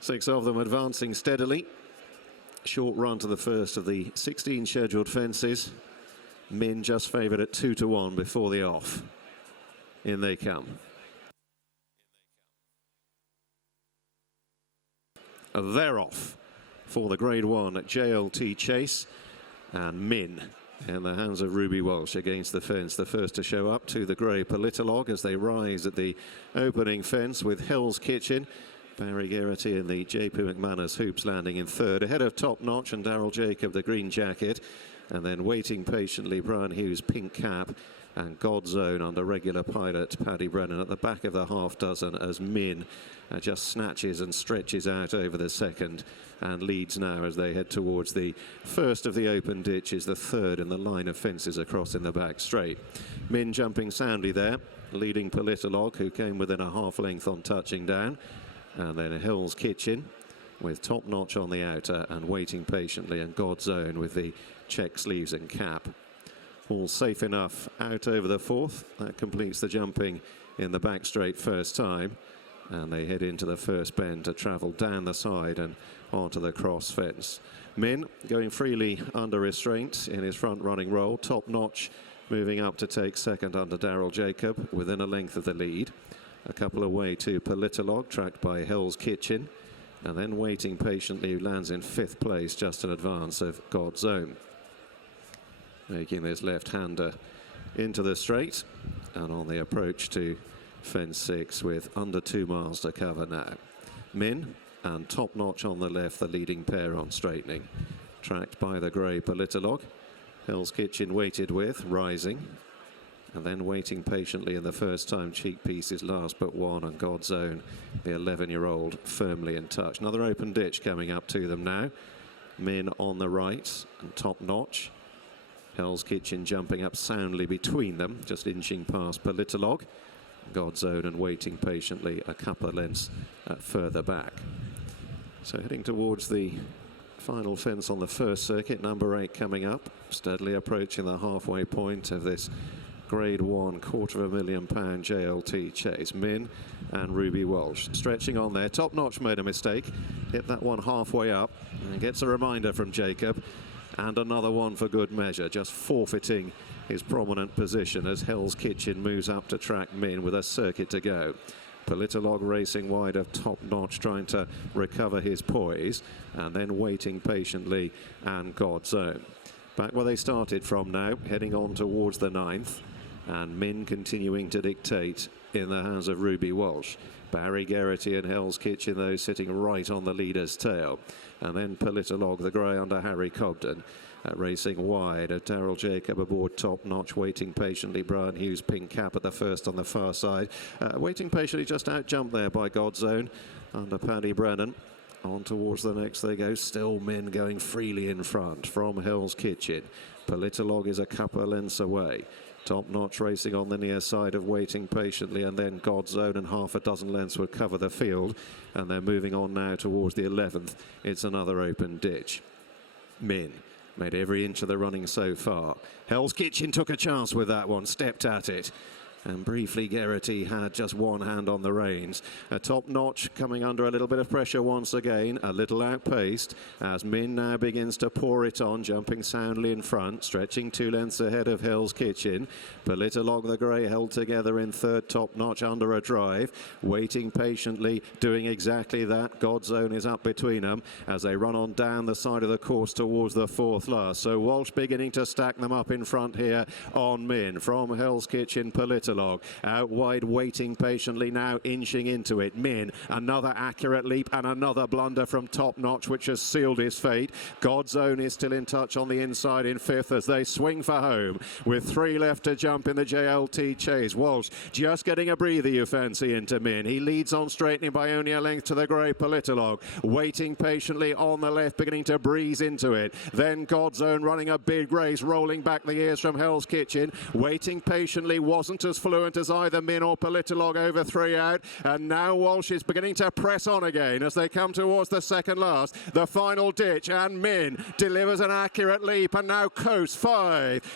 6 of them advancing steadily. Short run to the first of the 16 scheduled fences. Min just favoured at 2-1 before the off. In they come. They're off for the Grade 1 at JLT Chase, and Min in the hands of Ruby Walsh against the fence. The first to show up to the grey Politolog as they rise at the opening fence with Hell's Kitchen. Barry Geraghty and the J.P. McManus hoops landing in third, ahead of Top Notch and Daryl Jacob, the green jacket, and then waiting patiently Brian Hughes, pink cap, and God's Own under regular pilot Paddy Brennan at the back of the half dozen as Min just snatches and stretches out over the second and leads now as they head towards the first of the open ditches, the third in the line of fences across in the back straight. Min jumping soundly there, leading Politolog, who came within a half length on touching down. And then Hell's Kitchen with Top Notch on the outer and waiting patiently, and God's Own with the check sleeves and cap. All safe enough out over the fourth. That completes the jumping in the back straight first time. And they head into the first bend to travel down the side and onto the cross fence. Min going freely under restraint in his front running role. Top Notch moving up to take second under Daryl Jacob within a length of the lead. A couple away to Politolog, tracked by Hell's Kitchen, and then waiting patiently, lands in fifth place, just in advance of God's Own. Making this left-hander into the straight, and on the approach to fence 6 with under 2 miles to cover now. Min and Top Notch on the left, the leading pair on straightening, tracked by the grey Politolog. Hell's Kitchen waited with, rising. And then waiting patiently in the first time cheek pieces last but one, and God's Own, the 11-year-old, firmly in touch. Another open ditch coming up to them now. Min on the right and Top Notch. Hell's Kitchen jumping up soundly between them, just inching past Politolog. God's Own and waiting patiently a couple of lengths further back. So heading towards the final fence on the first circuit, number 8 coming up, steadily approaching the halfway point of this Grade 1 £250,000 JLT Chase. Min and Ruby Walsh stretching on there. Top Notch made a mistake, hit that one halfway up and gets a reminder from Jacob, and another one for good measure, just forfeiting his prominent position as Hell's Kitchen moves up to track Min with a circuit to go. Politolog racing wide of Top Notch, trying to recover his poise, and then waiting patiently and God's Own. Back where they started from now, heading on towards the 9th. And Min continuing to dictate in the hands of Ruby Walsh. Barry Geraghty and Hell's Kitchen, though, sitting right on the leader's tail. And then Politolog, the grey under Harry Cobden, racing wide of Daryl Jacob aboard Top Notch, waiting patiently. Brian Hughes, pink cap at the first on the far side. Waiting patiently, just out jumped there by God's Own under Paddy Brennan. On towards the next they go, still Min going freely in front from Hell's Kitchen. Politolog is a couple of lengths away. Top Notch racing on the near side of waiting patiently, and then God's Own and half a dozen lengths would cover the field, and they're moving on now towards the 11th. It's another open ditch. Min made every inch of the running so far. Hell's Kitchen took a chance with that one, stepped at it. And briefly Geraghty had just one hand on the reins. Top Notch coming under a little bit of pressure once again, a little outpaced as Min now begins to pour it on, jumping soundly in front, stretching 2 lengths ahead of Hell's Kitchen. Politolog, the grey, held together in third. Top Notch under a drive, waiting patiently, doing exactly that. God's Own is up between them as they run on down the side of the course towards the 4th last. So Walsh beginning to stack them up in front here on Min from Hell's Kitchen. Politolog out wide, waiting patiently, now inching into it. Min, another accurate leap and another blunder from Top Notch, which has sealed his fate. God's Own is still in touch on the inside in 5th as they swing for home with 3 left to jump in the JLT Chase. Walsh just getting a breather, you fancy, into Min. He leads on straightening by only a length to the grey Politolog, waiting patiently on the left, beginning to breeze into it. Then God's Own running a big race, rolling back the ears from Hell's Kitchen, waiting patiently, wasn't as fluent as either Min or Politolog over 3 out. And now Walsh is beginning to press on again as they come towards the second last. The final ditch, and Min delivers an accurate leap and now coasts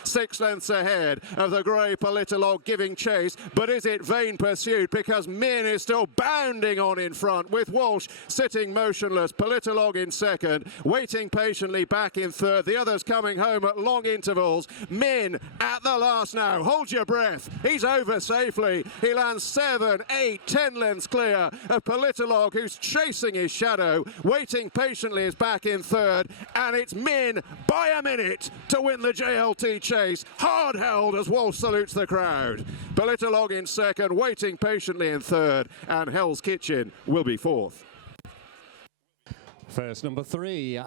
6 lengths ahead of the grey Politolog giving chase. But is it vain pursuit, because Min is still bounding on in front with Walsh sitting motionless, Politolog in second, waiting patiently back in third, the others coming home at long intervals. Min at the last now, hold your breath, he's over safely, he lands 7, 8, 10 lengths clear of Politolog, who's chasing his shadow, waiting patiently is back in third, and it's Min by a minute to win the JLT Chase, hard held as Walsh salutes the crowd. Politolog in second, waiting patiently in third, and Hell's Kitchen will be fourth. First, number 3.